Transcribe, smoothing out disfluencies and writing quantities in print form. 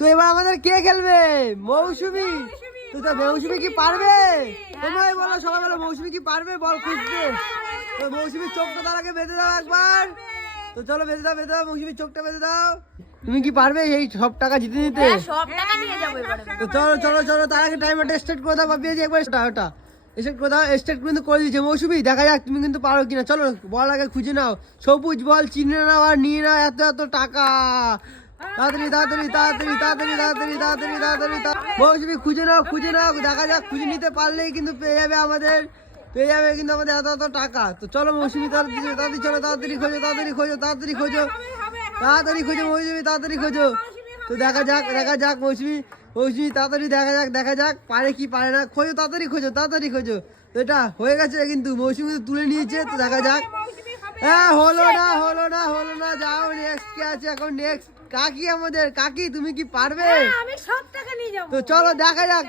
তো এবার আমাদের কে খেলবে? মৌসুমী। তো মৌসুমী কি পারবে? তোমরাই বলো, সবাই বলো মৌসুমী কি পারবে? বল খুঁজতে। তো মৌসুমীর চোখটা তার আগে বেঁধে দাও একবার। তো চলো বেঁধে দাও মৌসুমীর চোখটা বেঁধে দাও। তুমি কি পারবে এই সব টাকা জিতে নিতে? সব টাকা নিয়ে যাবো এবারে। তো চলো তার আগে টাইমারটা স্টার্ট করে দাও ভাবিয়ে একবার ওটা স্টার্ট করে দাও। স্টার্ট কিন্তু করে দিয়েছে মৌসুমী, দেখা যাক তুমি কিন্তু পারো কিনা। চলো বল আগে খুঁজে নাও, সবুজ বল চিনে নাও আর নিয়ে নাও এত টাকা। তাড়াতাড়ি মৌসুমী খুঁজে নাও, দেখা যাক খুঁজে নিতে পারলেই কিন্তু পেয়ে যাবে কিন্তু আমাদের এত টাকা। তো চলো মৌসুমী তাড়াতাড়ি খোঁজো মৌসুমী, তাড়াতাড়ি খোঁজো। তো দেখা যাক মৌসুমী তাড়াতাড়ি দেখা যাক পারে কি পারে না। তাড়াতাড়ি খোঁজো। তো এটা হয়ে গেছে কিন্তু মৌসুমী তো তুলে নিয়েছে। তো দেখা যাক। হ্যাঁ হলো না যাও নেক্সট কে আছে এখন? নেক্সট কাকি, আমাদের কাকি, তুমি কি পারবে? আমি সব টাকা নিয়ে যাবো। তো চলো দেখা যাক